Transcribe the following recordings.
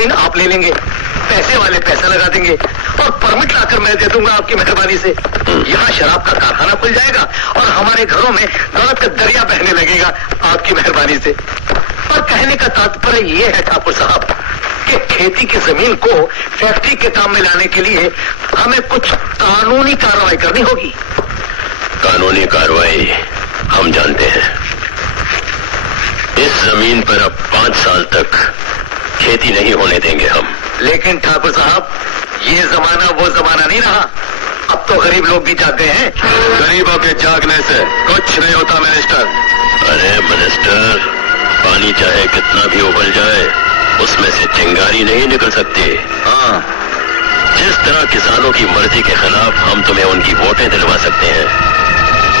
जमीन आप ले लेंगे, पैसे वाले पैसा लगा देंगे और परमिट लाकर मैं दे दूंगा आपकी मेहरबानी से। यहाँ शराब का कारखाना खुल जाएगा और हमारे घरों में दौलत का दरिया बहने लगेगा आपकी मेहरबानी से। और कहने का तात्पर्य ये है ठाकुर साहब कि खेती की जमीन को फैक्ट्री के काम में लाने के लिए हमें कुछ कानूनी कार्रवाई करनी होगी। कानूनी कार्रवाई हम जानते हैं। इस जमीन पर अब 5 साल तक खेती नहीं होने देंगे हम। लेकिन ठाकुर साहब, ये जमाना वो जमाना नहीं रहा। अब तो गरीब लोग भी जाग गए हैं। गरीबों के जागने से कुछ नहीं होता मिनिस्टर। अरे मिनिस्टर, पानी चाहे कितना भी उबल जाए उसमें से चिंगारी नहीं निकल सकती। हाँ, जिस तरह किसानों की मर्जी के खिलाफ हम तुम्हें उनकी वोटें दिलवा सकते हैं,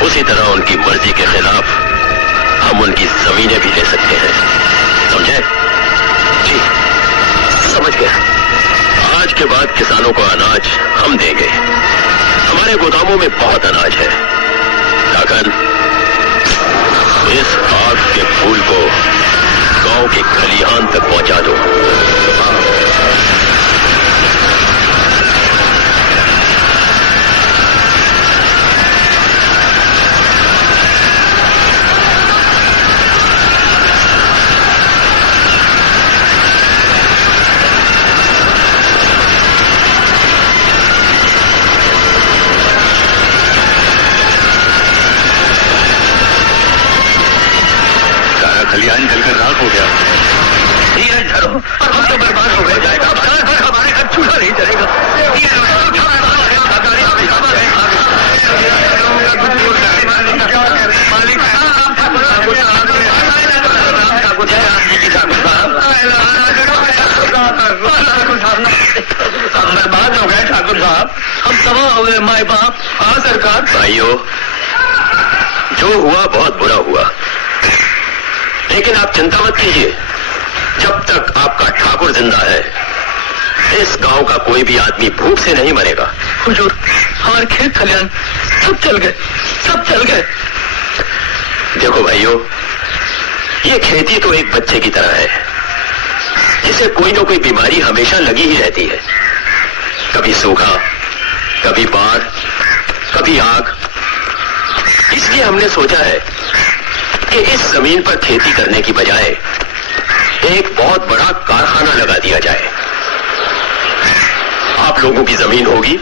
उसी तरह उनकी मर्जी के खिलाफ हम उनकी जमीनें भी ले सकते हैं। समझे? जी समझ गया। आज के बाद किसानों को अनाज हम देंगे। हमारे गोदामों में बहुत अनाज है। लाखन, इस आग के फूल को गांव के खलिहान तक पहुंचा दो। खलिहान जलकर राख हो गया। धीरज धरो, हम तो बर्बाद हो गए जाएगा। हमारे घर चूल्हा नहीं जलेगा। हम बर्बाद हो गए ठाकुर साहब, हम तबाह हो गए माए बाप। हाँ सरकार। भाइयों, जो हुआ बहुत बुरा हुआ, लेकिन आप चिंता मत कीजिए। जब तक आपका ठाकुर जिंदा है, इस गांव का कोई भी आदमी भूख से नहीं मरेगा। हुजूर, हमारे खेत खलिहान सब चल गए, सब चल गए। देखो भाइयों, ये खेती तो एक बच्चे की तरह है, जिसे कोई ना कोई बीमारी हमेशा लगी ही रहती है। कभी सूखा, कभी बाढ़, कभी आग। इसलिए हमने सोचा है कि इस जमीन पर खेती करने की बजाय एक बहुत बड़ा कारखाना लगा दिया जाए। आप लोगों की जमीन होगी,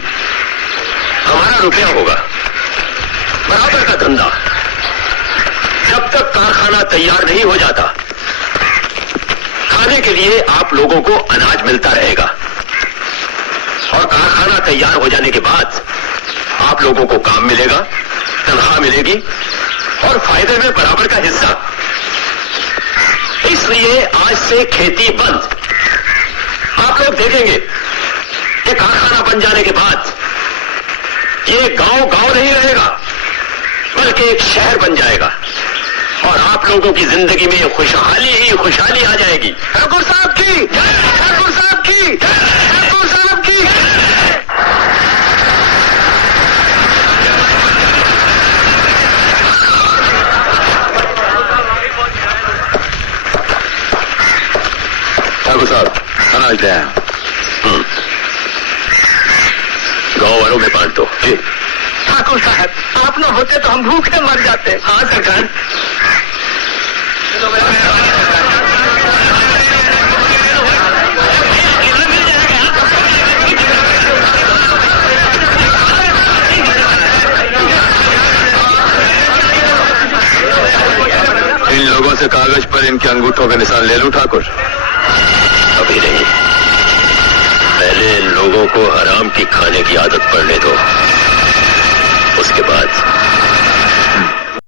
हमारा रुपया होगा, बराबर का धंधा। जब तक कारखाना तैयार नहीं हो जाता, खाने के लिए आप लोगों को अनाज मिलता रहेगा। और कारखाना तैयार हो जाने के बाद आप लोगों को काम मिलेगा, तनख्वाह मिलेगी और फायदे में बराबर का हिस्सा। इसलिए आज से खेती बंद। आप लोग देखेंगे कि कारखाना बन जाने के बाद ये गांव गांव नहीं रहेगा, बल्कि एक शहर बन जाएगा और आप लोगों की जिंदगी में खुशहाली ही खुशहाली आ जाएगी। ठाकुर साहब की, ठाकुर साहब की, ठाकुर साहब की। ठाकुर साहब, अनाज ले आया। गांव वालों में बांट दो। जी ठाकुर साहब, आप न होते तो हम भूखे मर जाते। हाँ सरकार। इन लोगों से कागज पर इनके अंगूठों के निशान ले लूं ठाकुर? अभी नहीं, पहले इन लोगों को हराम की खाने की आदत पड़ने दो, उसके बाद